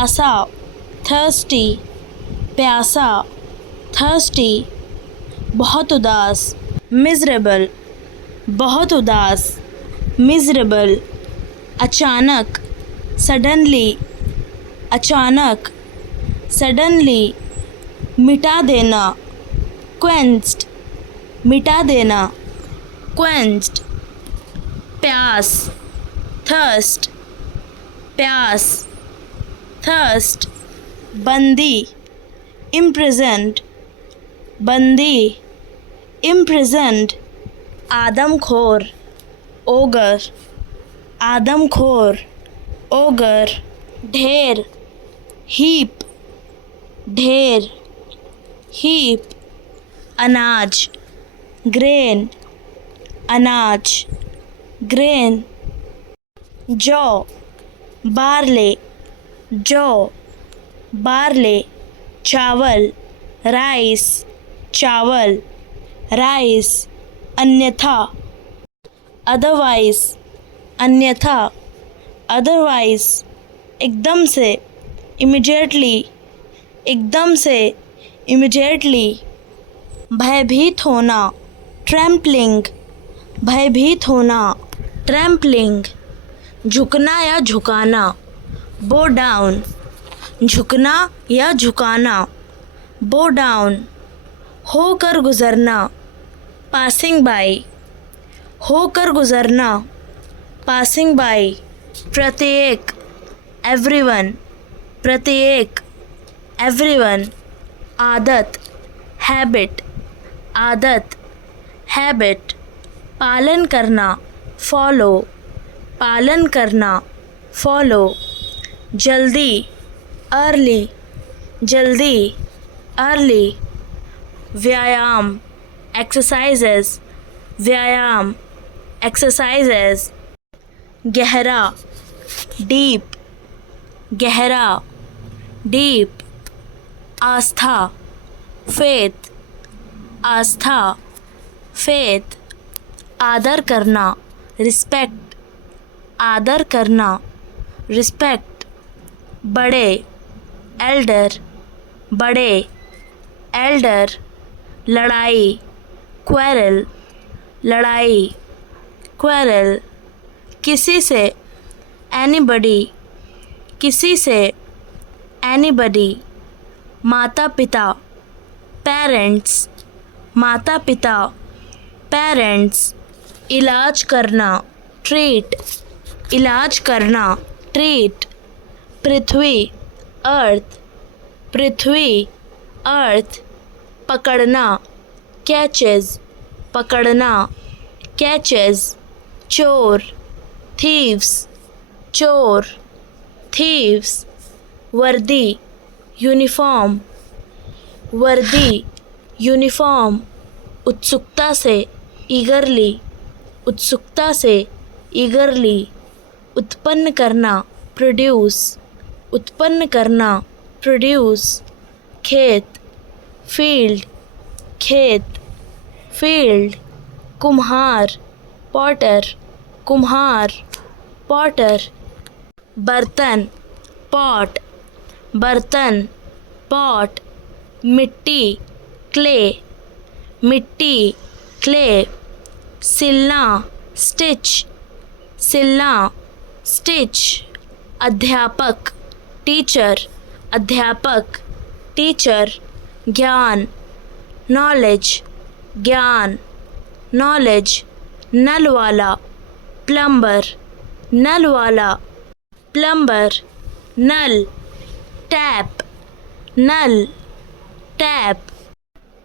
प्यासा thirsty, प्यासा thirsty, बहुत उदास miserable, बहुत उदास miserable, अचानक suddenly, अचानक suddenly, मिटा देना quenched, मिटा देना quenched, प्यास thirst, प्यास thirst, बंदी imprisoned, बंदी imprisoned, आदमखोर ogre, आदमखोर ogre, ढेर heap, ढेर heap, अनाज grain, अनाज grain, जौ barley, जौ barley, चावल राइस, चावल राइस, अन्यथा अदरवाइज, अन्यथा अदरवाइज, एकदम से इमिडिएटली, एकदम से इमिडिएटली, भयभीत होना ट्रैम्पलिंग, भयभीत होना ट्रैम्पलिंग, झुकना या झुकाना बो डाउन, झुकना या झुकाना बो डाउन, होकर गुजरना पासिंग बाय, होकर गुजरना पासिंग बाय, प्रत्येक एवरीवन, प्रत्येक एवरीवन, आदत हैबिट, आदत हैबिट, पालन करना फॉलो, पालन करना फॉलो, जल्दी अर्ली, जल्दी अर्ली, व्यायाम एक्सरसाइजेस, व्यायाम एक्सरसाइजेस, गहरा डीप, गहरा डीप, आस्था फेथ, आस्था फेथ, आदर करना रिस्पेक्ट, आदर करना रिस्पेक्ट, बड़े एल्डर, बड़े एल्डर, लड़ाई क्वेरल, लड़ाई क्वेरल, किसी से एनीबडी, किसी से एनीबडी, माता पिता पेरेंट्स, माता पिता पेरेंट्स, इलाज करना ट्रीट, इलाज करना ट्रीट, पृथ्वी अर्थ, पृथ्वी अर्थ, पकड़ना कैचेस, पकड़ना कैचेस, चोर थीव्स, चोर थीव्स, वर्दी यूनिफॉर्म, वर्दी यूनिफॉर्म, उत्सुकता से ईगरली, उत्सुकता से ईगरली, उत्पन्न करना प्रोड्यूस, उत्पन्न करना प्रोड्यूस, खेत फील्ड, खेत फील्ड, कुम्हार पॉटर, कुम्हार पॉटर, बर्तन पॉट, बर्तन पॉट, मिट्टी क्ले, मिट्टी क्ले, सिलना स्टिच, सिलना स्टिच, अध्यापक टीचर, अध्यापक टीचर, ज्ञान नॉलेज, ज्ञान नॉलेज, नल वाला प्लम्बर, नल वाला प्लम्बर, नल टैप, नल टैप,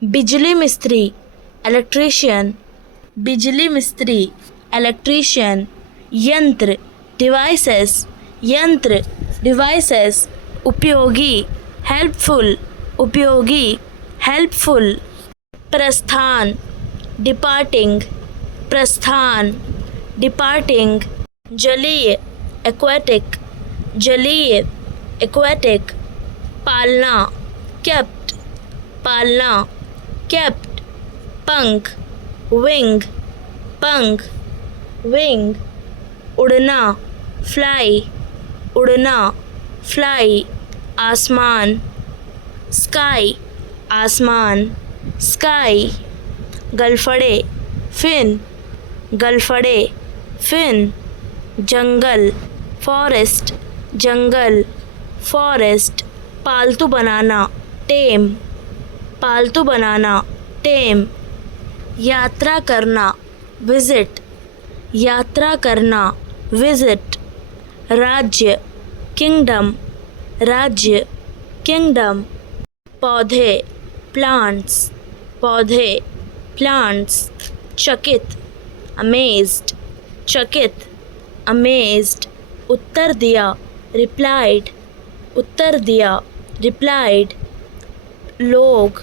बिजली मिस्त्री इलेक्ट्रीशियन, बिजली मिस्त्री इलेक्ट्रीशियन, यंत्र डिवाइसेस, यंत्र डिवाइसेस, उपयोगी हेल्पफुल, उपयोगी हेल्पफुल, प्रस्थान डिपार्टिंग, प्रस्थान डिपार्टिंग, जलीय एक्वेटिक, जलीय एक्वेटिक, पालना केप्ट, पालना केप्ट, पंख विंग, पंख विंग, उड़ना फ्लाई, उड़ना फ्लाई, आसमान, स्काई, आसमान, स्काई, गलफड़े, फिन, गलफड़े, फिन, जंगल, फॉरेस्ट, जंगल, फॉरेस्ट, पालतू बनाना, टेम, पालतू बनाना, टेम, यात्रा करना, विजिट, यात्रा करना, विजिट, राज्य, किंगडम, राज्य, किंगडम, पौधे, प्लांट्स, पौधे, प्लांट्स, चकित, अमेज्ड, चकित, अमेज्ड, उत्तर दिया, रिप्लाइड, उत्तर दिया, रिप्लाइड, लोग,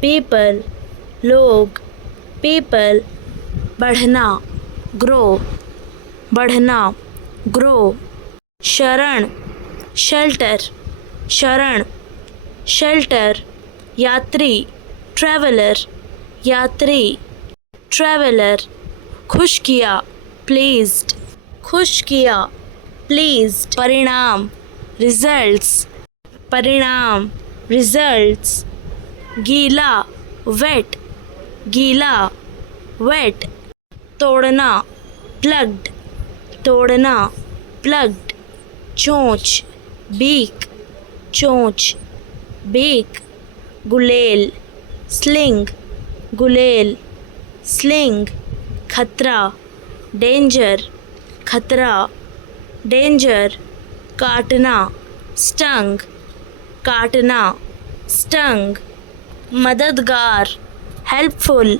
पीपल, लोग, पीपल, बढ़ना, ग्रो, बढ़ना, ग्रो, शरण, शेल्टर, शरण, शेल्टर, यात्री, ट्रैवलर, यात्री, ट्रैवलर, खुश किया, प्लीज्ड, खुश किया, प्लीज्ड, परिणाम, रिजल्ट्स, परिणाम, रिजल्ट्स, गीला, वेट, गीला, वेट, तोड़ना, प्लग्ड, तोड़ना, प्लग्ड, चोंच, बीक, चोंच, बीक, गुलेल, स्लिंग, गुलेल, स्लिंग, खतरा, डेंजर, खतरा, डेंजर, काटना, स्टंग, काटना, स्टंग, मददगार, हेल्पफुल,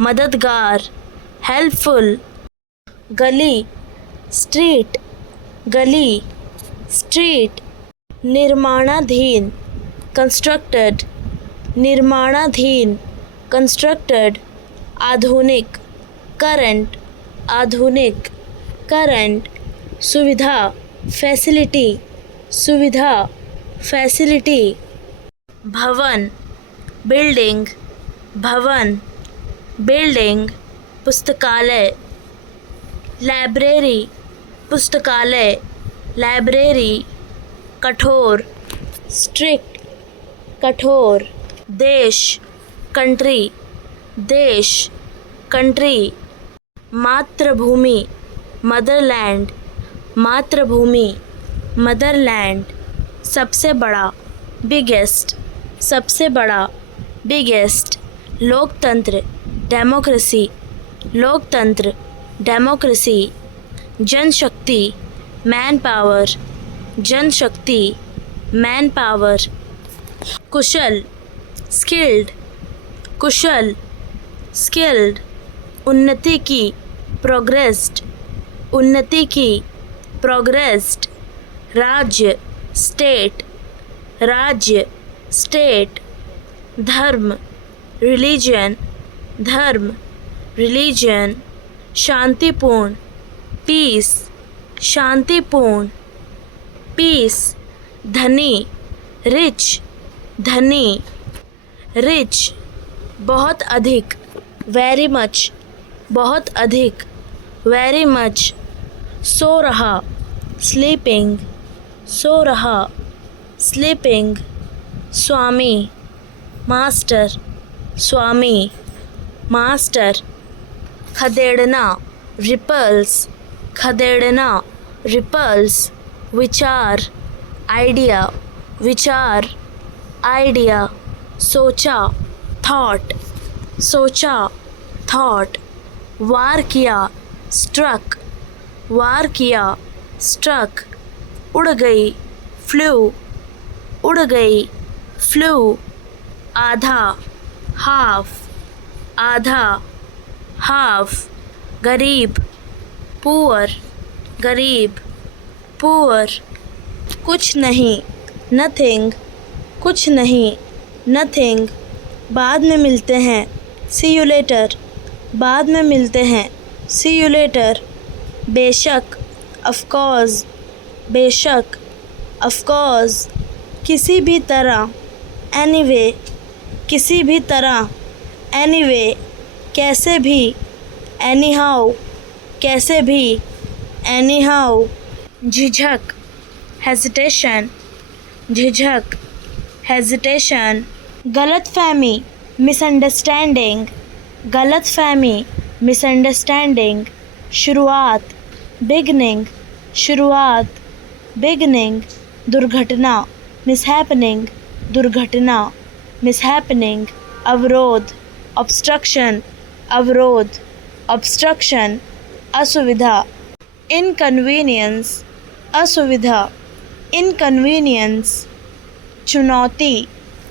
मददगार, हेल्पफुल, गली, स्ट्रीट, गली, स्ट्रीट, निर्माणाधीन, कंस्ट्रक्टेड, निर्माणाधीन, कंस्ट्रक्टेड, आधुनिक, करंट, आधुनिक, करंट, सुविधा, फैसिलिटी, सुविधा, फैसिलिटी, भवन, बिल्डिंग, भवन, बिल्डिंग, पुस्तकालय, लाइब्रेरी, पुस्तकालय, लाइब्रेरी, कठोर, स्ट्रिक्ट, कठोर, देश, कंट्री, देश, कंट्री, मातृभूमि, मदरलैंड, मातृभूमि, मदरलैंड, सबसे बड़ा, बिगेस्ट, सबसे बड़ा, बिगेस्ट, लोकतंत्र, डेमोक्रेसी, लोकतंत्र, डेमोक्रेसी, जनशक्ति, मैन पावर, जनशक्ति, मैन पावर, कुशल, स्किल्ड, कुशल, स्किल्ड, उन्नति की, प्रोग्रेस्ड, उन्नति की, प्रोग्रेस्ड, राज्य, स्टेट, राज्य, स्टेट, धर्म, रिलीजन, धर्म, रिलीजन, शांतिपूर्ण, पीस, शांतिपूर्ण, पीस, धनी, रिच, धनी, रिच, बहुत अधिक, वेरी मच, बहुत अधिक, वेरी मच, सो रहा, स्लीपिंग, सो रहा, स्लीपिंग, स्वामी, मास्टर, स्वामी, मास्टर, खदेड़ना, रिपल्स, खदेड़ना, रिपल्स, विचार, आइडिया, विचार, आइडिया, सोचा, थॉट, सोचा, थॉट, वार किया, स्ट्रक, वार किया, स्ट्रक, उड़ गई, फ्लू, उड़ गई, फ्लू, आधा, हाफ, आधा, हाफ, गरीब, पुअर, गरीब, पुअर, कुछ नहीं, नथिंग, कुछ नहीं, नथिंग, बाद में मिलते हैं, सी यू लेटर, बाद में मिलते हैं, सी यू लेटर, बेशक, ऑफ कोर्स, बेशक, ऑफ कोर्स, किसी भी तरह, एनीवे, किसी भी तरह, एनीवे, कैसे भी, एनी हाउ, कैसे भी, एनी हाउ, झिझक, हेजिटेशन, झिझक, हेजिटेशन, गलतफहमी, मिसअंडरस्टैंडिंग, गलतफहमी, मिसअंडरस्टैंडिंग, शुरुआत, बिगनिंग, शुरुआत, बिगनिंग, दुर्घटना, मिसहैपनिंग, दुर्घटना, मिसहैपनिंग, अवरोध, ऑब्स्ट्रक्शन, अवरोध, ऑब्स्ट्रक्शन, असुविधा, इनकन्वीनियंस, असुविधा, इनकन्वीनियंस, चुनौती,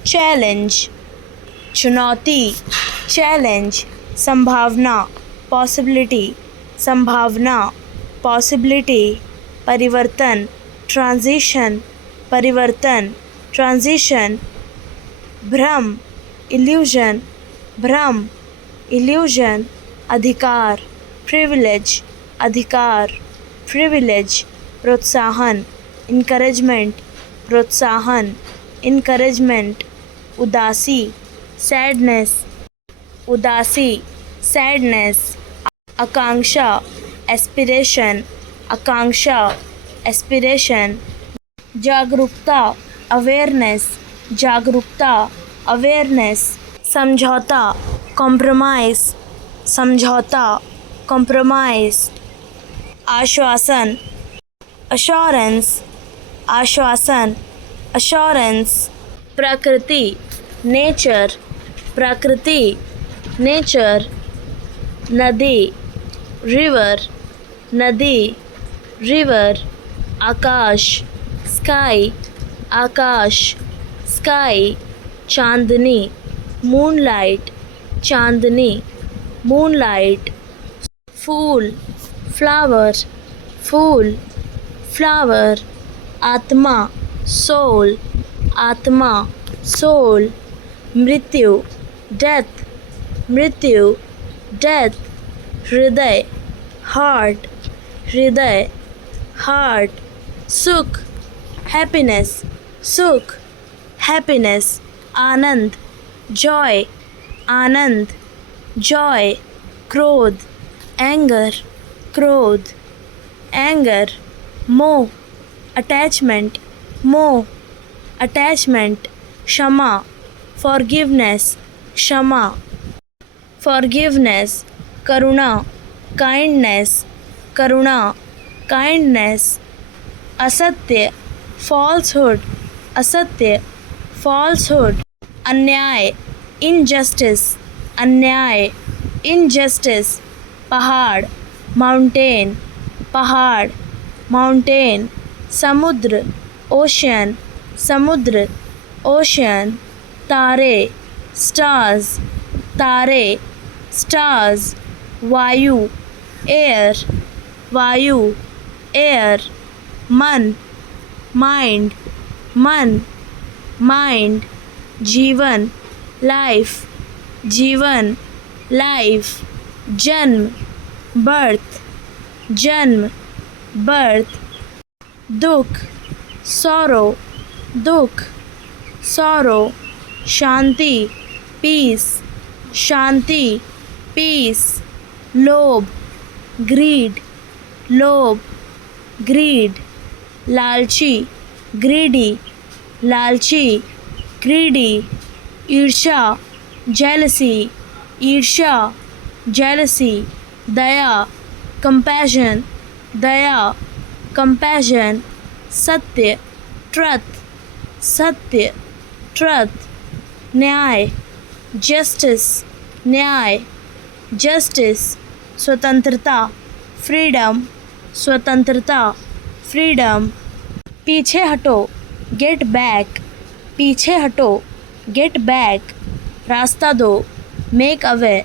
चैलेंज, चुनौती, चैलेंज, संभावना, पॉसिबिलिटी, संभावना, पॉसिबिलिटी, परिवर्तन, ट्रांजिशन, परिवर्तन, ट्रांजिशन, भ्रम, इल्यूजन, भ्रम, इल्यूजन, अधिकार, प्रिविलेज, अधिकार, प्रिविलेज, प्रोत्साहन, इनकरेजमेंट, प्रोत्साहन, इनकरेजमेंट, उदासी, सैडनेस, उदासी, सैडनेस, आकांक्षा, एस्पिरेशन, आकांक्षा, एस्पिरेशन, जागरूकता, अवेयरनेस, जागरूकता, अवेयरनेस, समझौता, कॉम्प्रोमाइज, समझौता, कॉम्प्रोमाइज, आश्वासन, अश्योरेंस, आश्वासन, अश्योरेंस, प्रकृति, नेचर, प्रकृति, नेचर, नदी, रिवर, नदी, रिवर, आकाश, स्काई, आकाश, स्काई, चांदनी, मूनलाइट, चांदनी, मूनलाइट, फूल, फ्लावर, फूल, फ्लावर, आत्मा, सोल, आत्मा, सोल, मृत्यु, डेथ, मृत्यु, डेथ, हृदय, हार्ट, हृदय, हार्ट, सुख, हैप्पीनेस, सुख, हैप्पीनेस, आनंद, जॉय, आनंद, जॉय, क्रोध, एंगर, क्रोध, एंगर, मोह, अटैचमेंट, मोह, अटैचमेंट, क्षमा, फॉरगिवनेस, क्षमा, फॉरगिवनेस, करुणा, काइंडनेस, करुणा, काइंडनेस, असत्य, फॉल्सहुड, असत्य, फॉल्सहुड, अन्याय, इनजस्टिस, अन्याय, इनजस्टिस, पहाड़, माउंटेन, पहाड़, माउंटेन, समुद्र, ओशियन, समुद्र, ओशियन, तारे, स्टार्स, तारे, स्टार्स, वायु, एयर, वायु, एयर, मन, माइंड, मन, माइंड, जीवन, लाइफ, जीवन, लाइफ, जन्म, बर्थ, जन्म, बर्थ, दुख, सॉरो, दुख, सॉरो, शांति, पीस, शांति, पीस, लोभ, ग्रीड, लोभ, ग्रीड, लालची, ग्रीडी, लालची, ग्रीडी, ईर्ष्या, जेलसी, ईर्ष्या, जेलसी, दया, कंपैशन, दया, कंपैशन, सत्य, ट्रुथ, सत्य, ट्रुथ, न्याय, जस्टिस, न्याय, जस्टिस, स्वतंत्रता, फ्रीडम, स्वतंत्रता, फ्रीडम, पीछे हटो, गेट बैक, पीछे हटो, गेट बैक, रास्ता दो, मेक अवे,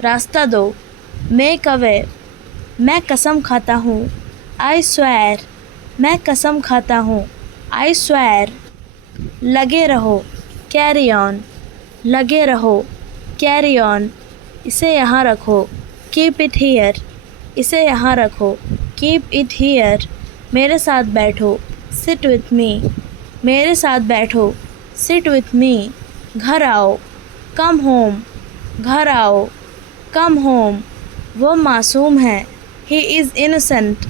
रास्ता दो, मेक अवे, मैं कसम खाता हूँ, आई स्वेयर, मैं कसम खाता हूँ, आई स्वेयर, लगे रहो, कैरी ऑन, लगे रहो, कैरी ऑन, इसे यहाँ रखो, कीप इट हियर, इसे यहाँ रखो, कीप इट हियर, मेरे साथ बैठो, सिट विथ मी, मेरे साथ बैठो, सिट विथ मी, घर आओ, कम होम, घर आओ, कम होम, वो मासूम है, ही इज़ इनोसेंट,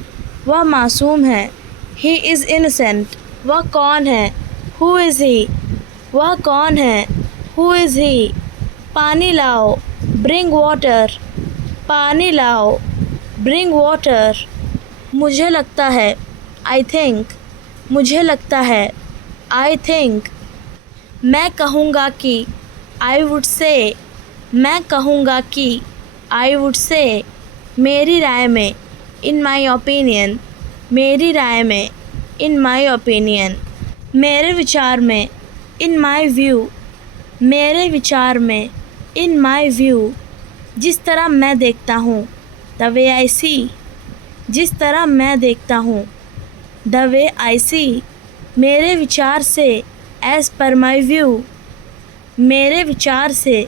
वह मासूम है, ही इज़ इनोसेंट, वह कौन है, हु इज़ ही, वह कौन है, हु इज़ ही, पानी लाओ, ब्रिंग वाटर, पानी लाओ, ब्रिंग वाटर, मुझे लगता है, आई थिंक, मुझे लगता है, आई थिंक, मैं कहूँगा कि, आई वुड से, मैं कहूँगा कि, आई वुड से, मेरी राय में, इन माई ओपिनियन, मेरी राय में, इन माई ओपिनियन, मेरे विचार में, इन माई व्यू, मेरे विचार में, इन माई व्यू, जिस तरह मैं देखता हूँ, द वे आई सी, जिस तरह मैं देखता हूँ, द वे आई सी, मेरे विचार से, एज़ पर माई व्यू, मेरे विचार से,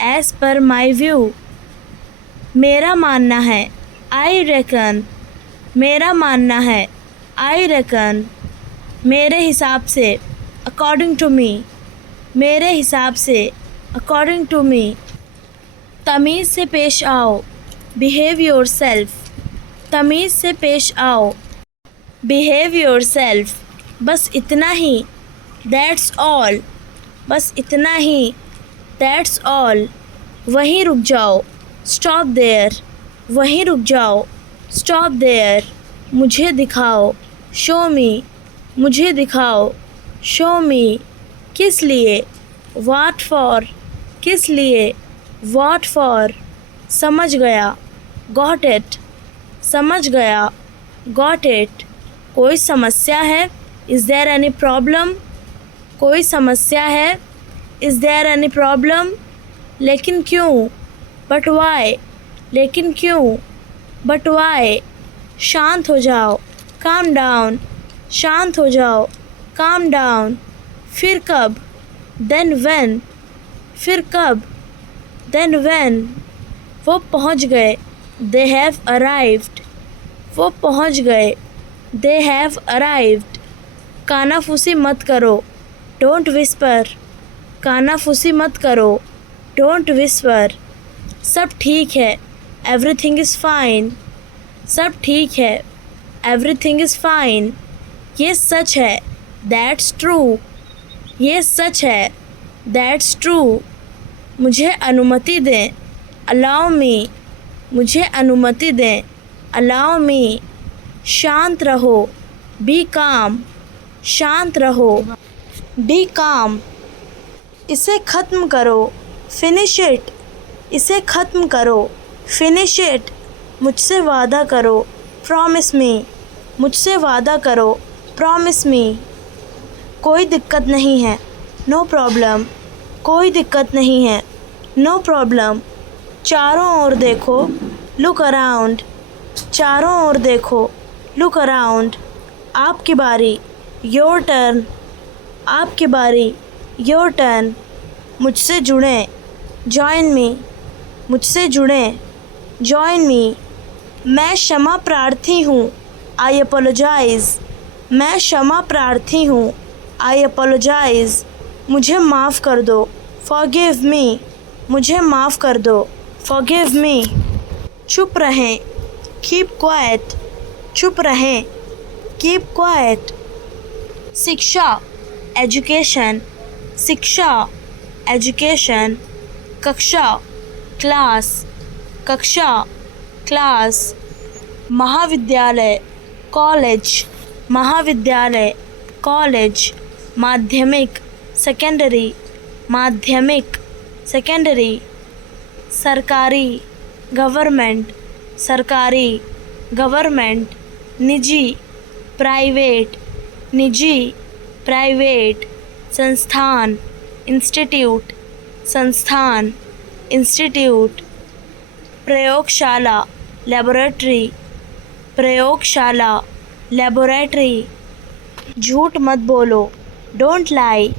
एज़ पर माई व्यू, मेरा मानना है, आई रेकन, मेरा मानना है, आई रेकन, मेरे हिसाब से, अकॉर्डिंग टू मी, मेरे हिसाब से, अकॉर्डिंग टू मी, तमीज़ से पेश आओ, बिहेव योर सेल्फ, तमीज़ से पेश आओ, बिहेव योर सेल्फ, बस इतना ही, दैट्स ऑल, बस इतना ही, दैट्स ऑल, वहीं रुक जाओ, स्टॉप देयर, वहीं रुक जाओ, स्टॉप देयर, मुझे दिखाओ, शो मी, मुझे दिखाओ, शो मी, किस लिए, व्हाट फॉर, किस लिए, व्हाट फॉर, समझ गया, गॉट इट, समझ गया, गॉट इट, कोई समस्या है, इज़ देयर एनी प्रॉब्लम, कोई समस्या है, इज़ देयर एनी प्रॉब्लम, लेकिन क्यों, बट वाई, लेकिन क्यों, बट वाई, शांत हो जाओ, काम डाउन, शांत हो जाओ, काम डाउन, फिर कब, देन व्हेन, फिर कब, देन व्हेन, वो पहुंच गए, दे हैव अराइव्ड, वो पहुंच गए, दे हैव अराइव्ड, कानाफूसी मत करो, डोंट विस्पर, कानाफूसी मत करो, डोंट विस्पर, सब ठीक है, एवरीथिंग इज़ फाइन, सब ठीक है, एवरीथिंग इज़ फाइन, ये सच है, दैट्स ट्रू, ये सच है, दैट्स ट्रू, मुझे अनुमति दें, अलाउ मी, मुझे अनुमति दें, अलाउ मी, शांत रहो, बी काम, शांत रहो, बी काम, इसे ख़त्म करो, फिनिश इट, इसे ख़त्म करो, फिनिश इट, मुझसे वादा करो, प्रॉमिस मी, मुझसे वादा करो, प्रॉमिस मी, कोई दिक्कत नहीं है, नो प्रॉब्लम, कोई दिक्कत नहीं है, नो प्रॉब्लम, चारों ओर देखो, लुक अराउंड, चारों ओर देखो, लुक अराउंड, आपकी बारी, योर टर्न, आपकी बारी, योर टर्न, मुझसे जुड़ें, जॉइन मी, मुझसे जुड़ें, जॉइन मी, मैं क्षमा प्रार्थी हूँ, आई अपोलोजाइज़, मैं क्षमा प्रार्थी हूँ, आई अपोलोजाइज़, मुझे माफ़ कर दो, फॉरगिव मी, मुझे माफ़ कर दो, फॉरगिव मी, चुप रहें, कीप क्वाइट, चुप रहें, कीप क्वाइट, शिक्षा, एजुकेशन, शिक्षा, एजुकेशन, कक्षा, क्लास, कक्षा, क्लास, महाविद्यालय, कॉलेज, महाविद्यालय, कॉलेज, माध्यमिक, सेकेंडरी, माध्यमिक, सेकेंडरी, सरकारी, गवर्नमेंट, सरकारी, गवर्नमेंट, निजी, प्राइवेट, निजी, प्राइवेट, संस्थान, इंस्टीट्यूट, संस्थान, इंस्टीट्यूट, प्रयोगशाला, लेबोरेटरी, प्रयोगशाला, लेबोरेटरी, झूठ मत बोलो, डोंट लाई,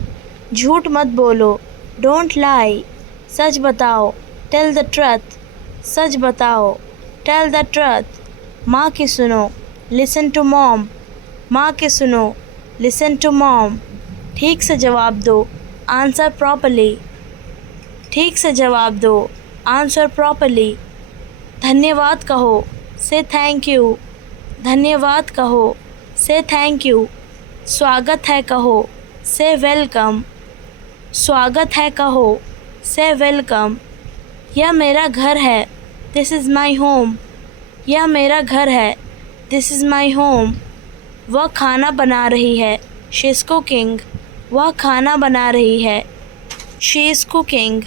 झूठ मत बोलो, डोंट लाई, सच बताओ, टेल द ट्रुथ, सच बताओ, टेल द ट्रुथ, माँ की सुनो, लिसन टू मॉम, माँ की सुनो, लिसन टू मॉम, ठीक से जवाब दो, आंसर प्रॉपर्ली, ठीक से जवाब दो, आंसर प्रॉपर्ली, धन्यवाद कहो, से थैंक यू, धन्यवाद कहो, से थैंक यू, स्वागत है कहो, से वेलकम, स्वागत है कहो, से वेलकम। यह मेरा घर है, दिस इज़ माई होम, यह मेरा घर है, दिस इज़ माई होम। वह खाना बना रही है, शी इज़ कुकिंग, वह खाना बना रही है, शी इज़ कुकिंग।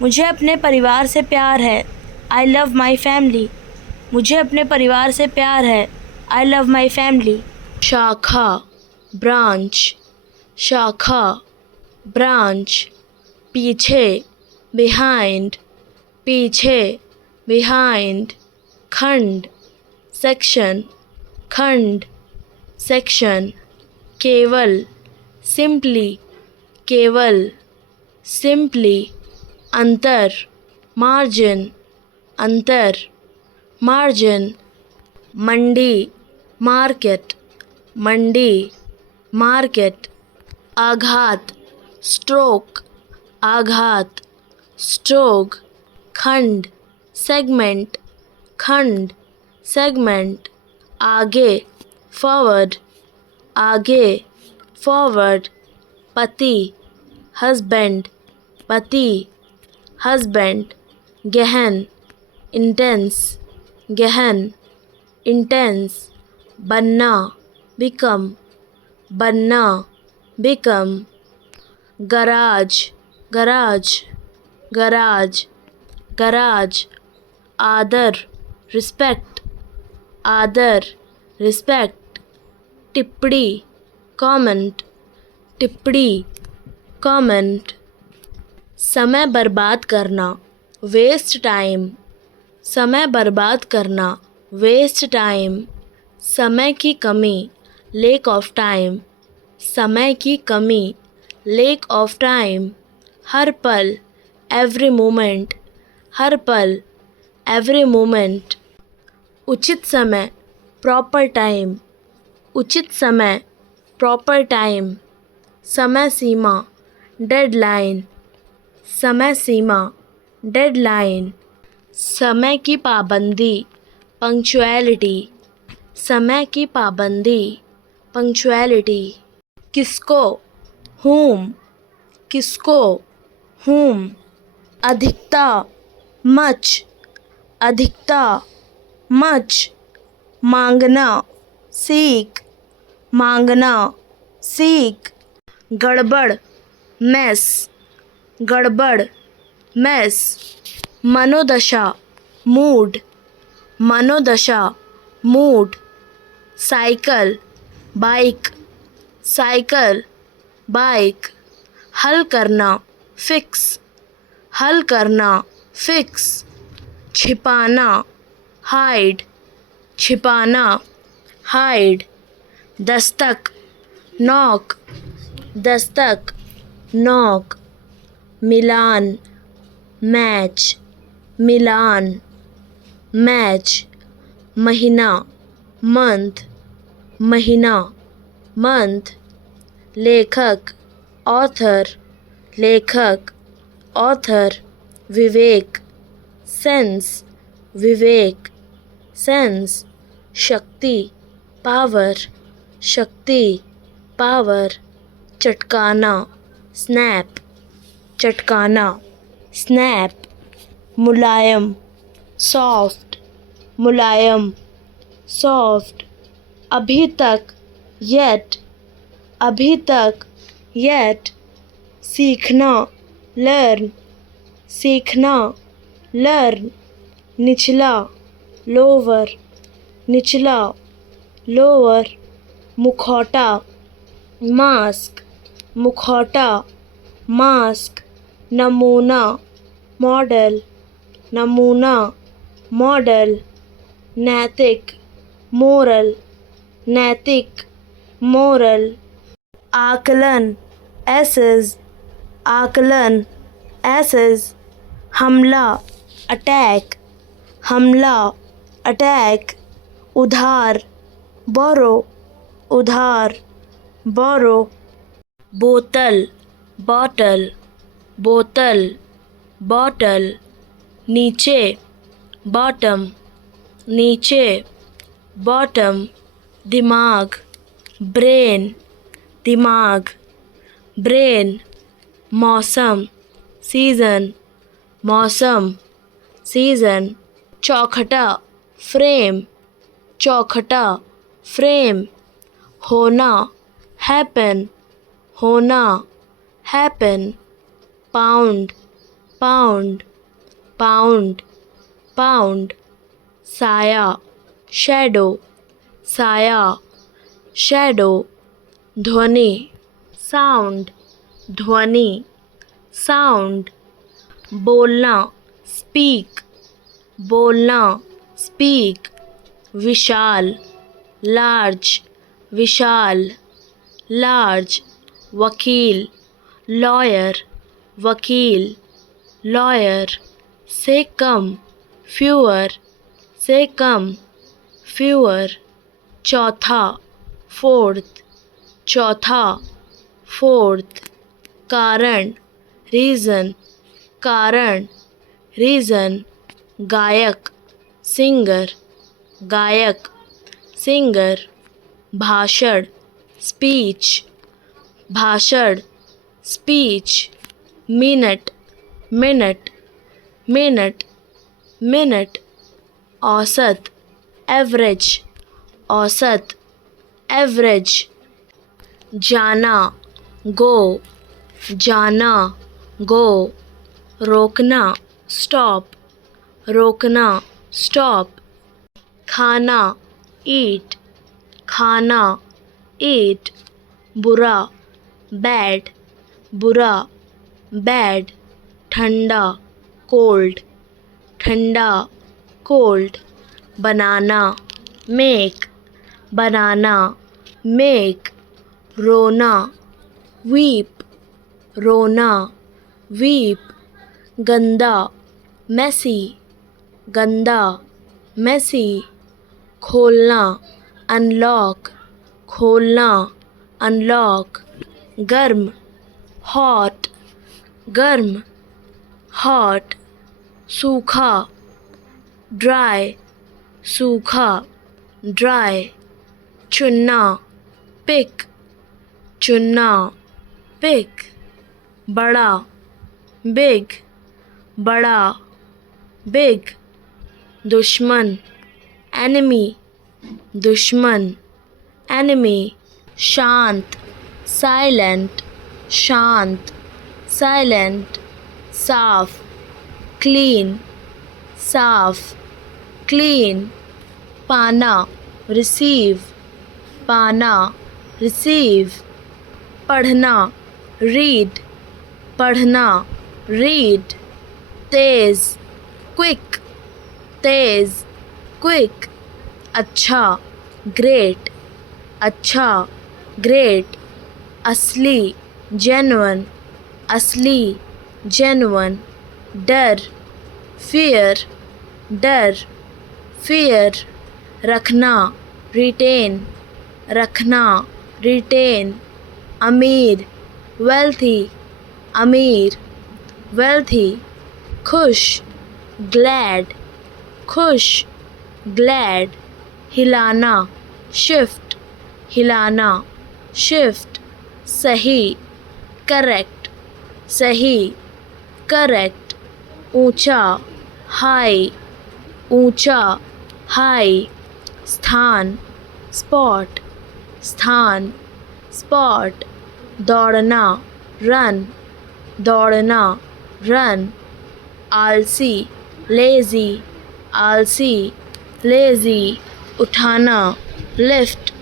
मुझे अपने परिवार से प्यार है, आई लव माई फैमिली, मुझे अपने परिवार से प्यार है, आई लव माई फैमिली। शाखा, ब्रांच, शाखा, ब्रांच। पीछे, बिहाइंड, पीछे, बिहाइंड। खंड, सेक्शन, खंड, सेक्शन। केवल, सिंपली, केवल, सिंपली। अंतर, मार्जिन, अंतर, मार्जिन। मंडी, मार्केट, मंडी, मार्केट। आघात, स्ट्रोक, आघात, स्ट्रोक। खंड, सेगमेंट, खंड, सेगमेंट। आगे, फॉरवर्ड, आगे, फॉरवर्ड। पति, हस्बैंड, पति, हस्बैंड। गहन, इंटेंस, गहन, इंटेंस। बनना, बिकम, बनना, become. Garage, garage, garage, garage. आदर, रिस्पेक्ट, आदर, रिस्पेक्ट। टिप्पणी, कमेंट, टिप्पणी, कमेंट। समय बर्बाद करना, वेस्ट टाइम, समय बर्बाद करना, वेस्ट टाइम। समय की कमी, लैक ऑफ टाइम, समय की कमी, लैक ऑफ टाइम। हर पल, एवरी मोमेंट, हर पल, एवरी मोमेंट। उचित समय, प्रॉपर टाइम, उचित समय, प्रॉपर टाइम। समय सीमा, डेडलाइन, समय सीमा, डेडलाइन। समय की पाबंदी, पंक्चुअलिटी, समय की पाबंदी, पंक्चुअलिटी। किसको, whom, किसको, whom। अधिकता, much, अधिकता, much। मांगना, seek, मांगना, seek। गड़बड़, mess, गड़बड़, mess। मनोदशा, मूड, मनोदशा, mood. Cycle, bike, cycle, bike. हल करना, फिक्स, हल करना, फिक्स। छिपाना, हाइड, छिपाना, हाइड। दस्तक, नॉक, दस्तक, नॉक। मिलान, मैच, मिलान, मैच। महीना, मंथ, महीना, मंथ। लेखक, ऑथर, लेखक, ऑथर। विवेक, सेंस, विवेक, सेंस। शक्ति, पावर, शक्ति, पावर। चटकाना, स्नैप, चटकाना, स्नैप। मुलायम, सॉफ्ट, मुलायम, सॉफ्ट। अभी तक, येट, अभी तक, येट। सीखना, लर्न, सीखना, लर्न। निचला, लोअर, निचला, लोअर। मुखौटा, मास्क, मुखौटा, मास्क। नमूना, मॉडल, नमूना, मॉडल। नैतिक, मोरल, नैतिक, मोरल। आकलन, एसेस, आकलन, एसेस। हमला, अटैक, हमला, अटैक। उधार, बोरो, उधार, बोरो। बोतल, बॉटल, बोतल, बॉटल। नीचे, बॉटम, नीचे, बॉटम। दिमाग, ब्रेन, दिमाग, ब्रेन, मौसम, सीज़न, मौसम, सीज़न, चौखटा, फ्रेम, चौखटा, फ्रेम, होना, हैपन, होना, happen, pound, pound, pound, pound, साया, शैडो, साया, शैडो, ध्वनि, साउंड, ध्वनि, साउंड, बोलना, स्पीक, बोलना, स्पीक, विशाल, लार्ज, विशाल, लार्ज, वकील, लॉयर, वकील, लॉयर, से कम, फ्यूअर, से कम, फ्यूअर, चौथा, फोर्थ, चौथा, फोर्थ, कारण, रीज़न, कारण, रीज़न, गायक, सिंगर, गायक, सिंगर, भाषण, स्पीच, भाषण, speech, minute, minute, minute, minute, औसत, एवरेज, औसत, एवरेज, जाना, गो, जाना, गो, रोकना, स्टॉप, रोकना, स्टॉप, खाना, ईट, खाना, ईट, बुरा, बैड, बुरा, बैड, ठंडा, कोल्ड, ठंडा, कोल्ड, बनाना, मेक, बनाना, मेक, रोना, वीप, रोना, वीप, गंदा, मैसी, गंदा, मैसी, खोलना, अनलॉक, खोलना, अनलॉक, गर्म, हॉट, गर्म, हॉट, सूखा, ड्राई, सूखा, ड्राई, चुनना, पिक, चुनना, पिक, बड़ा, बिग, बड़ा, बिग, दुश्मन, एनिमी, दुश्मन, एनिमी, शांत, साइलेंट, शांत, साइलेंट, साफ, क्लीन, साफ, क्लीन, पाना, रिसीव, पाना, रिसीव, पढ़ना, रीड, पढ़ना, रीड, तेज, क्विक, तेज, क्विक, अच्छा, ग्रेट, अच्छा, ग्रेट, असली, जेन्युइन, असली, जेन्युइन, डर, फियर, डर, फियर, रखना, रिटेन, रखना, रिटेन, अमीर, वेल्थी, अमीर, वेल्थी, खुश, ग्लैड, खुश, ग्लैड, हिलाना, शिफ्ट, हिलाना, शिफ्ट, सही, करेक्ट, सही, करेक्ट, ऊंचा, हाई, ऊंचा, हाई, स्थान, स्पॉट, स्थान, स्पॉट, दौड़ना, रन, दौड़ना, रन, आलसी, लेजी, आलसी, लेजी, उठाना, लिफ्ट,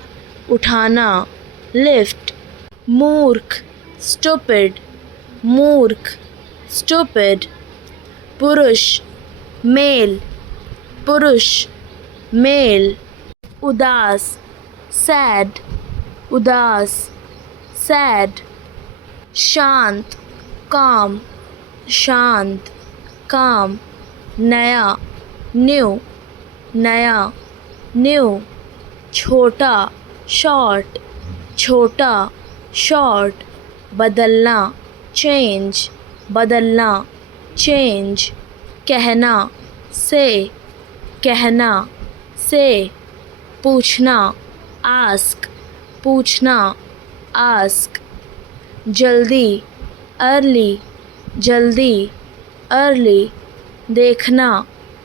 उठाना, लिफ्ट, मूर्ख, स्टूपिड, मूर्ख, स्टूपिड, पुरुष, मेल, पुरुष, मेल, उदास, सैड, उदास, सैड, शांत, काम, शांत, काम, नया, न्यू, नया, न्यू, छोटा, शॉर्ट, छोटा, शॉर्ट, बदलना, चेंज, बदलना, चेंज, कहना, से, कहना, से, पूछना, आस्क, पूछना, आस्क, जल्दी, अर्ली, जल्दी, अर्ली, देखना,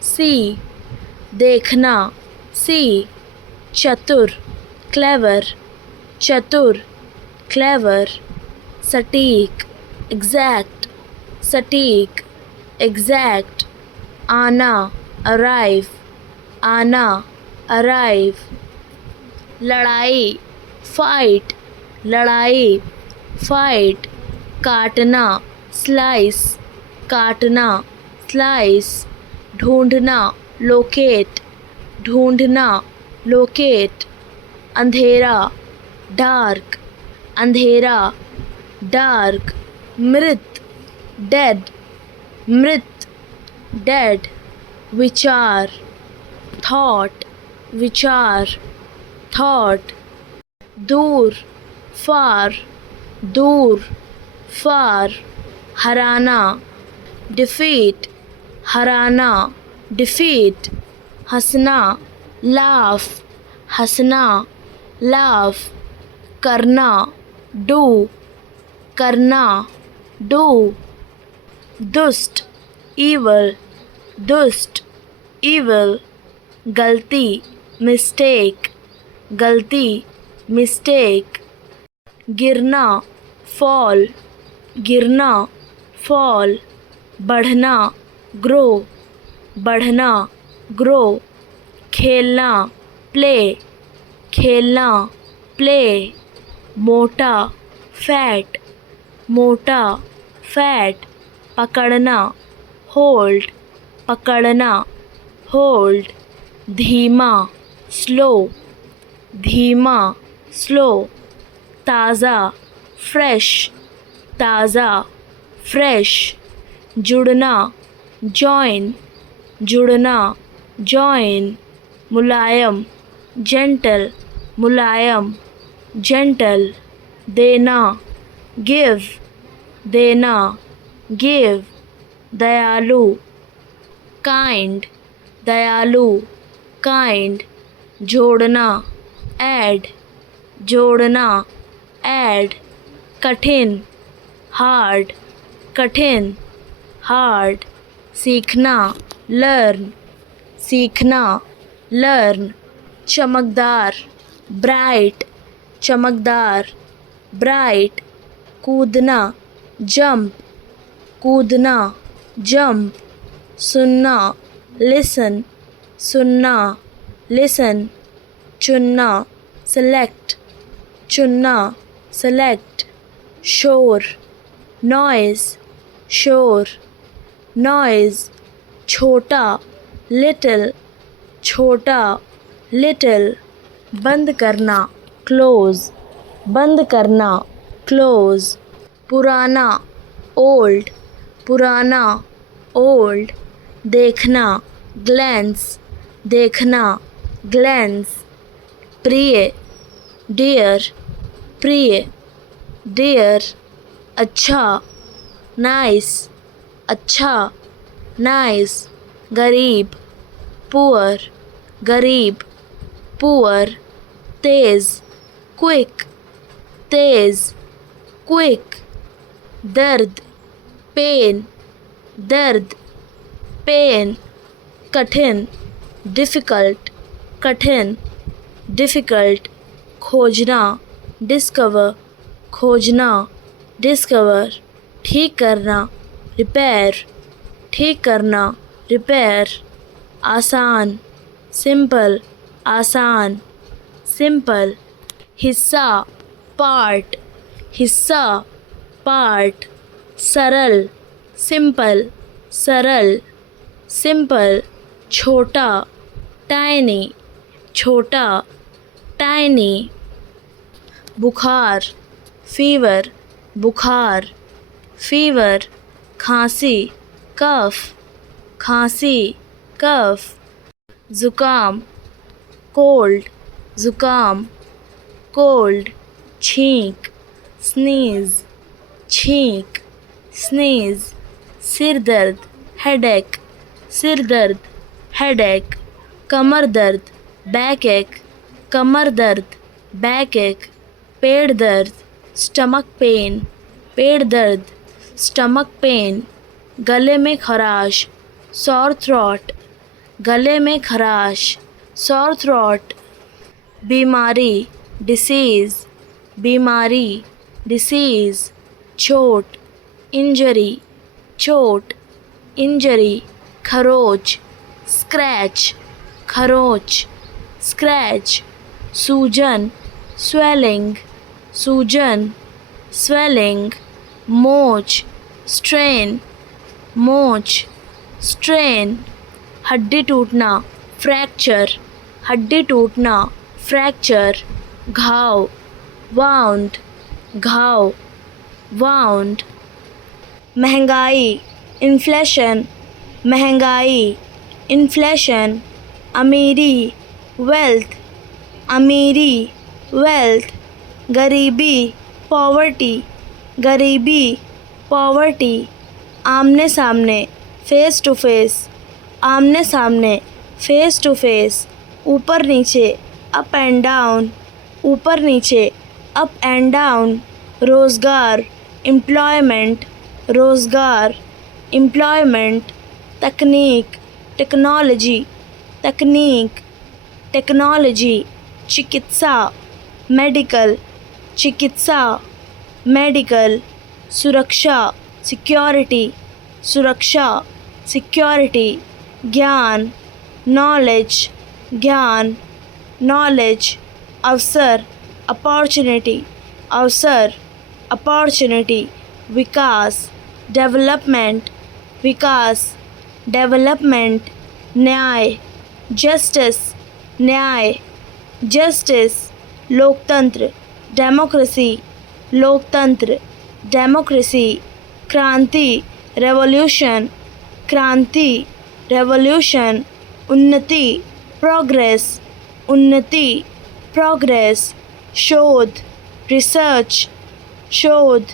सी, देखना, सी, चतुर, क्लेवर, चतुर, क्लेवर, सटीक, एग्जैक्ट, सटीक, एग्जैक्ट, आना, अराइव, आना, अराइव, लड़ाई, फाइट, लड़ाई, फाइट, काटना, स्लाइस, काटना, स्लाइस, ढूंढना, लोकेट, ढूंढना, लोकेट, अंधेरा, डार्क, अंधेरा, डार्क, मृत, डेड, मृत, डेड, विचार, थॉट, विचार, थॉट, दूर, फार, दूर, फार, हराना, डिफीट, हराना, डिफीट, हंसना, लाफ, हंसना, लाफ, करना, डू, करना, डू, दुष्ट, evil, दुष्ट, evil, गलती, मिस्टेक, गलती, मिस्टेक, गिरना, फॉल, गिरना, फॉल, बढ़ना, ग्रो, बढ़ना, ग्रो, खेलना, प्ले, खेलना, प्ले, मोटा, फैट, मोटा, फैट, पकड़ना, होल्ड, पकड़ना, होल्ड, धीमा, स्लो, धीमा, स्लो, ताज़ा, फ्रेश, ताज़ा, फ्रेश, जुड़ना, जॉइन, जुड़ना, जॉइन, मुलायम, जेंटल, मुलायम, जेंटल, देना, गिव, देना, गिव, दयालु, काइंड, दयालु, काइंड, जोड़ना, ऐड, जोड़ना, ऐड, कठिन, हार्ड, कठिन, हार्ड, सीखना, लर्न, सीखना, लर्न, चमकदार, ब्राइट, चमकदार, ब्राइट, कूदना, जंप, कूदना, जंप, सुनना, लिसन, सुनना, लिसन, चुनना, सेलेक्ट, चुनना, सेलेक्ट, शोर, नॉइज, शोर, नॉइज, छोटा, लिटिल, छोटा, लिटिल, बंद करना, क्लोज, बंद करना, क्लोज, पुराना, ओल्ड, पुराना, ओल्ड, देखना, ग्लैंस, देखना, ग्लैंस, प्रिय, डियर, प्रिय, डियर, अच्छा, नाइस, अच्छा, नाइस, गरीब, पुअर, गरीब, पुअर, तेज, क्विक, तेज, क्विक, दर्द, पेन, दर्द, पेन, कठिन, डिफ़िकल्ट, कठिन, डिफ़िकल्ट, खोजना, डिस्कवर, खोजना, डिस्कवर, ठीक करना, रिपेयर, ठीक करना, रिपेयर, आसान, सिंपल, आसान, सिंपल, हिस्सा, पार्ट, हिस्सा, पार्ट, सरल, सिंपल, सरल, सिंपल, छोटा, टाइनी, छोटा, टाइनी, बुखार, फीवर, बुखार, फीवर, खांसी, कफ, खांसी, कफ, ज़ुकाम, कोल्ड, ज़ुकाम, कोल्ड, छींक, स्नीज़, छींक, स्नीज़, सिर दर्द, हेडेक, सिर दर्द, हेडेक, कमर दर्द, बैक एक, कमर दर्द, बैक एक, पेट दर्द, स्टमक पेन, पेट दर्द, स्टमक पेन, गले में खराश, सॉर थ्रॉट, गले में खराश, सॉर थ्रॉट। बीमारी, डिसीज़, बीमारी, डिसीज़। चोट, इंजरी, चोट, इंजरी। खरोच, स्क्रैच, खरोच, स्क्रैच। सूजन, स्वेलिंग, सूजन, स्वेलिंग। मोच, स्ट्रेन, मोच, स्ट्रेन। हड्डी टूटना, फ्रैक्चर, हड्डी टूटना, फ्रैक्चर। घाव, वाउंड, घाव, वाउंड। महंगाई, इन्फ्लेशन, महंगाई, इन्फ्लेशन। अमीरी, वेल्थ, अमीरी, वेल्थ। गरीबी, पॉवर्टी, गरीबी, पॉवर्टी। आमने सामने, फेस टू फेस, आमने सामने, फेस टू फेस। ऊपर नीचे, अप एंड डाउन, ऊपर नीचे, अप एंड डाउन। रोज़गार, एम्प्लॉयमेंट, रोज़गार, एम्प्लॉयमेंट। तकनीक, टेक्नोलॉजी, तकनीक, टेक्नोलॉजी। चिकित्सा, मेडिकल, चिकित्सा, मेडिकल। सुरक्षा, सिक्योरिटी, सुरक्षा, सिक्योरिटी। ज्ञान, नॉलेज, ज्ञान, नॉलेज। अवसर, अपॉर्चुनिटी, अवसर, अपॉर्चुनिटी। विकास, डेवलपमेंट, विकास, डेवलपमेंट। न्याय, जस्टिस, न्याय, जस्टिस। लोकतंत्र, डेमोक्रेसी, लोकतंत्र, डेमोक्रेसी। क्रांति, रेवोल्यूशन, क्रांति, रेवोल्यूशन। उन्नति, प्रोग्रेस, उन्नति, प्रोग्रेस। शोध, रिसर्च, शोध,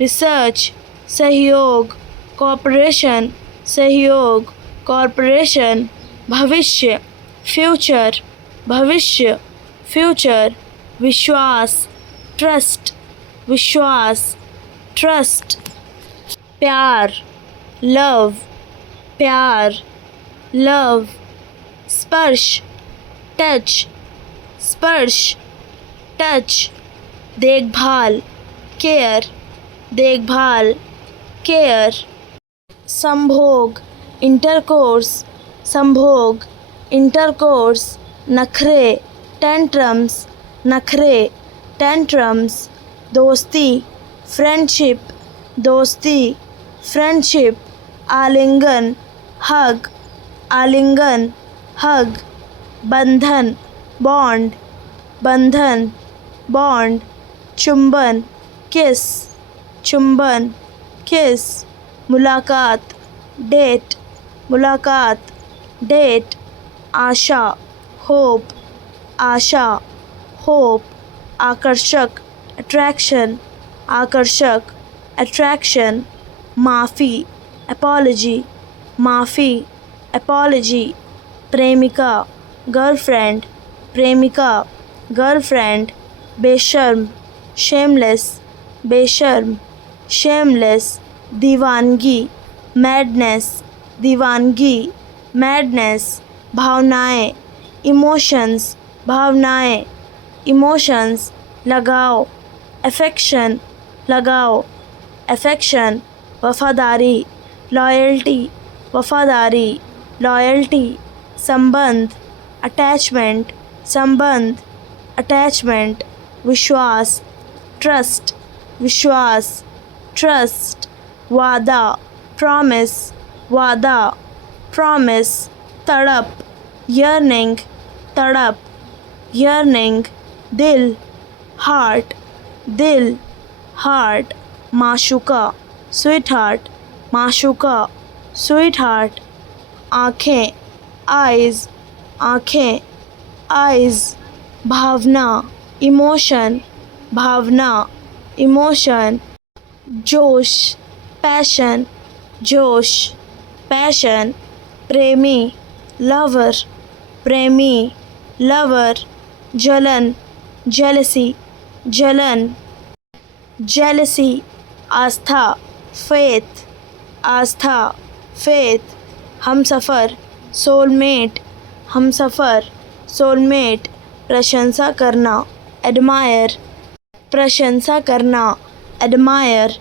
रिसर्च। सहयोग, कॉपरेशन, सहयोग, कॉरपोरेशन। भविष्य, फ्यूचर, भविष्य, फ्यूचर। विश्वास, ट्रस्ट, विश्वास, ट्रस्ट। प्यार, लव, प्यार, लव। स्पर्श, टच, स्पर्श, टच। देखभाल, केयर, देखभाल, केयर। संभोग, इंटरकोर्स, संभोग, इंटरकोर्स। नखरे, टेंट्रम्स, नखरे, टेंट्रम्स। दोस्ती, फ्रेंडशिप, दोस्ती, फ्रेंडशिप। आलिंगन, हग, आलिंगन, हग। बंधन, बॉन्ड, बंधन, बॉन्ड। चुंबन, किस, चुंबन, किस। मुलाकात, डेट, मुलाकात, डेट। आशा, होप, आशा, होप। आकर्षक, अट्रैक्शन, आकर्षक, अट्रैक्शन। माफ़ी, अपॉलजी, माफ़ी, अपॉलजी। प्रेमिका, गर्लफ्रेंड, प्रेमिका, गर्लफ्रेंड। बेशर्म, शेमलेस, बेशर्म, शेमलेस। दीवानगी, मैडनेस, दीवानगी, मैडनेस। भावनाएं, इमोशंस, भावनाएं, इमोशंस। लगाओ, अफेक्शन, लगाओ, अफेक्शन। वफादारी, लॉयल्टी, वफादारी, लॉयल्टी। संबंध, अटैचमेंट, संबंध, अटैचमेंट। विश्वास, ट्रस्ट, विश्वास, ट्रस्ट। वादा, प्रॉमिस, वादा, प्रॉमिस। तड़प, yearning, तड़प, yearning। दिल, हार्ट, दिल, हार्ट। माशूका, स्वीट हार्ट, माशूका, स्वीट हार्ट। आँखें, आइज़, आँखें, आइज़। भावना, इमोशन, भावना, इमोशन। जोश, पैशन, जोश, पैशन। प्रेमी, लवर, प्रेमी, लवर। जलन, जेलसी, जलन, जेलसी। आस्था फेथ, आस्था फेथ। हम सफ़र सोलमेट, हम सफ़र सोलमेट। प्रशंसा करना एडमायर, प्रशंसा करना एडमायर।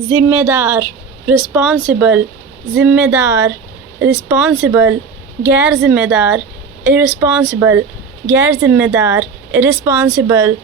ज़िम्मेदार रिस्पॉन्सिबल, ज़िम्मेदार रिस्पॉन्सिबल। गैर ज़िम्मेदार इररिस्पॉन्सिबल, गैर ज़िम्मेदार इररिस्पॉन्सिबल।